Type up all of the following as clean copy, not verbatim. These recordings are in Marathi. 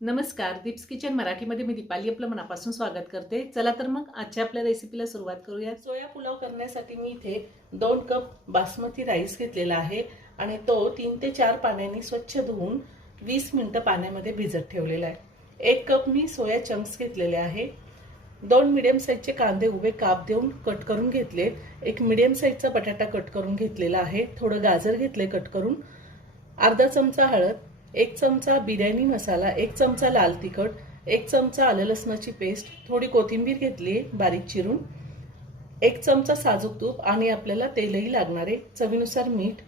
नमस्कार, दीप्स किचन मराठीमध्ये मी दीपाली आपलं मनापासून स्वागत करते। चला तर मग आजच्या आपल्या रेसिपीला सुरुवात करूया। सोया पुलाव करण्यासाठी मी इथे 2 कप बासमती राईस घेतलेला आहे आणि तो 3 ते 4 पाण्याने स्वच्छ धुवून 20 मिनिटं पाण्यामध्ये भिजत ठेवलेला आहे। 1 कप मी सोया चंक्स घेतलेले आहे। 2 मीडियम साइजचे कांदे उभे काप देऊन कट करून घेतले। एक मीडियम साइजचा बटाटा कट करून घेतलेला आहे। थोडं गाजर घेतले कट करून। अर्धा चमचा हळद, 1 चमचा बिर्याणी मसाला, 1 चमचा लाल तिखट, 1 चमचा आलं लसणाची पेस्ट, थोडी कोथिंबीर घेतली बारीक चिरून, 1 चमचा साजूक तूप आणि आपल्याला तेलही लागणार आहे, चवीनुसार मीठ,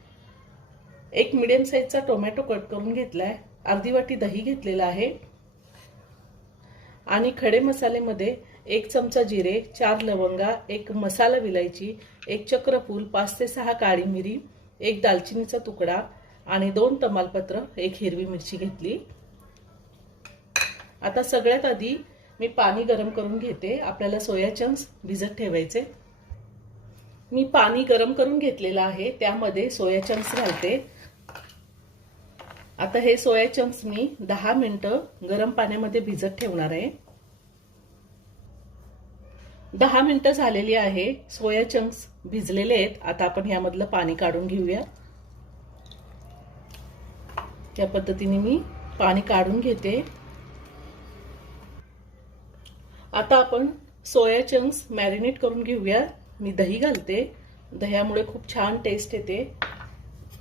1 मीडियम साइजचा टोमॅटो कट करून घेतलाय, अर्धी वाटी दही घेतलेला आहे आणि खडे मसाल्यामध्ये 1 चमचा जिरे, 4 लवंगा, 1 मसाला विलायची, 1 चक्रफूल, 5 ते 6 काळी मिरी, 1 दालचिनीचा तुकडा आणि 2 तमालपत्र, 1 हिरवी मिरची घेतली। आता सगळ्यात आधी मी पाणी गरम करून घेते। आपल्याला सोया चंक्स भिजत ठेवायचे। मी पाणी गरम करून घेतलेलं आहे, त्यामध्ये सोया चंक्स घालते। आता हे सोया चंक्स मी 10 मिनिटं गरम पाण्यामध्ये भिजत ठेवणार आहे। 10 मिनिटं झालेली आहे, सोया चंक्स भिजलेले आहेत। आता आपण यामधलं पाणी काढून घेऊया। त्या पद्धतीने मी पाणी काढून घेते। आता आपण सोया चंक्स मॅरिनेट करून घेऊया। मी दही घालते, दह्यामुळे खूप छान टेस्ट येते।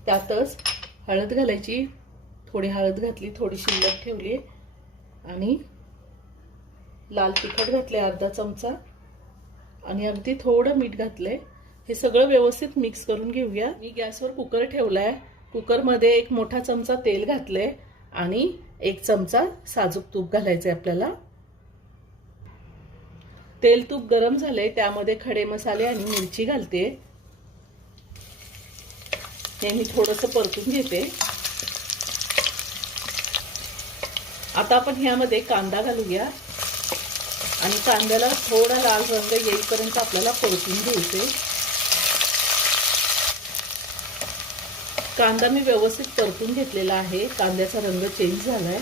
त्यातच हळद घालायची, थोडी हळद घातली, थोडी शिल्लक ठेवली आणि लाल तिखट घातले अर्धा चमचा आणि अगदी थोडं मीठ घातले। हे सगळं व्यवस्थित मिक्स करून घेऊया। मी गॅसवर कुकर ठेवलाय। कुकरमध्ये 1 मोठा चमचा तेल घातले आणि 1 चमचा साजूक तूप घालायचे आपल्याला। तेल तूप गरम झाले, त्यामध्ये खडे मसाले आणि मिरची घालते। हे मी थोडंसं परतून घेते। आता आपण यामध्ये कांदा घालूया आणि कांद्याला थोडा लाल रंग येईपर्यंत आपल्याला परतून घ्यायचे। कांदा मी व्यवस्थित परतून घेतलेला आहे, कांद्याचा रंग चेंज झालाय।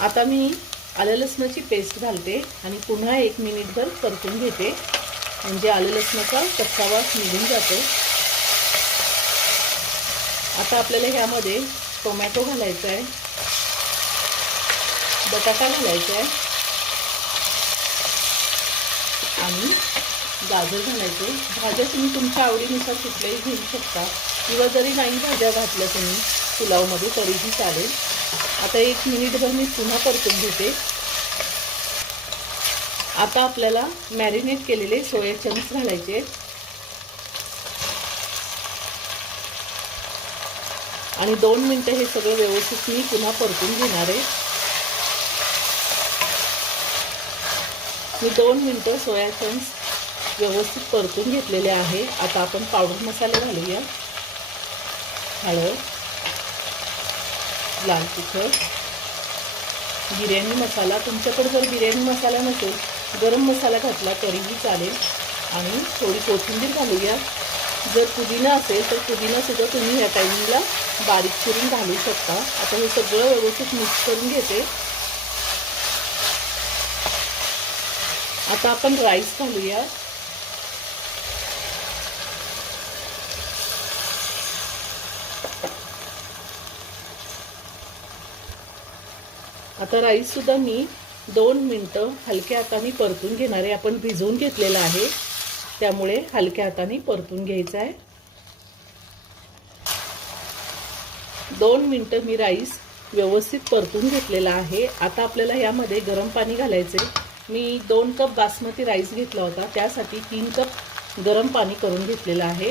आता मी आलं लसणाची पेस्ट घालते आणि पुन्हा 1 मिनिटभर परतून घेते, म्हणजे आलं लसणाचा कच्चा वास निघून जातो। आता आपल्याला ह्यामध्ये टोमॅटो घालायचा आहे, बटाटा घालायचा आहे आणि गाजर घालायचे। भाज्या तुम्ही तुमच्या आवडीनुसार कुठल्याही घेऊ शकता किंवा जरी नाही भाज्या घातल्या तुम्ही पुलावमध्ये तरीही चालेल। आता 1 मिनिटभर मी पुन्हा परतून घेते। आता आपल्याला मॅरिनेट केलेले सोया चंक्स घालायचे आणि 2 मिनिटं हे सगळं व्यवस्थित मी पुन्हा परतून घेणार आहे। मी 2 मिनिटं सोया चंक्स व्यवस्थित परतून घेतलेले आहे। आता आपण पावडर मसाले घालूया। हळद, लाल तिखट, बिर्याणी मसाला, तुमच्याकडे जर बिर्याणी मसाला नसेल गरम मसाला घातला तरीही चालेल आणि थोडी कोथिंबीर घालूया। जर पुदिना असेल तर पुदिना सुद्धा तुम्ही या टायमिंगला बारीक चिरून घालू शकता। आता हे सगळं व्यवस्थित मिक्स करून घेते। आता आपण राईस घालूया। आता राईस सुद्धा मी 2 मिनिटं हलक्या हाताने परतून घेणार आहे। आपण भिजवून घेतलेला आहे, त्यामुळे हलक्या हाताने परतून घ्यायचा आहे। 2 मिनिटं मी राईस व्यवस्थित परतून घेतलेला आहे। आता आपल्याला यामध्ये गरम पाणी घालायचे। मी 2 कप बासमती राईस घेतला होता, त्यासाठी 3 कप गरम पाणी करून घेतलेलं आहे।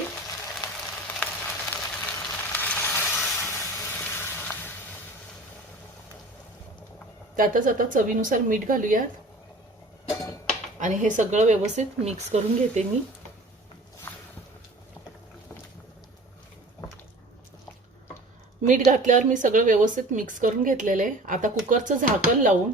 त्यातच आता चवीनुसार मीठ घालूयात आणि हे सगळं व्यवस्थित मिक्स करून घेते मी। मीठ घातल्यावर मी सगळं व्यवस्थित मिक्स करून घेतलेलं आहे। आता कुकरचं झाकण लावून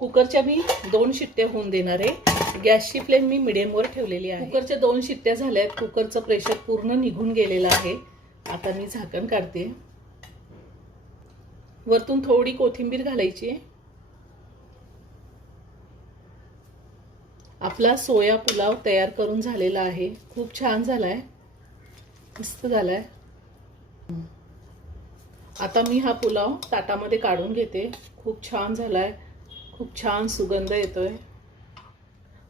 कुकरच्या मी 2 शिट्ट्या होऊन देणार आहे। गॅसची फ्लेम मी मीडियमवर ठेवलेली आहे। कुकरच्या 2 शिट्ट्या झाल्यात, कुकरचं प्रेशर पूर्ण निघून गेलेलं आहे। आता मी झाकण काढते। वरतून थोडी कोथिंबीर घालायची आहे. आपला सोया पुलाव तयार करून झालेला आहे. खूप छान झालाय, मस्त झालाय. आता मी हा पुलाव ताटामध्ये काढून घेते. खूप छान झालाय, खूप छान सुगंध येतोय.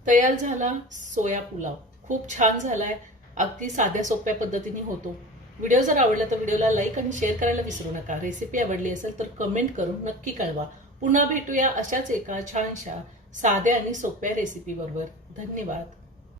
तयार झाला सोया पुलाव. खूप छान झालाय. अगदी साध्या सोप्या पद्धतीने होतो. व्हिडिओ जर आवडला तर व्हिडिओला लाईक आणि शेअर करायला विसरू नका. रेसिपी आवडली असेल तर कमेंट करून नक्की कळवा. पुन्हा भेटूया अशाच एका छानशा साध्या आणि सोप्या रेसिपी बरोबर. धन्यवाद.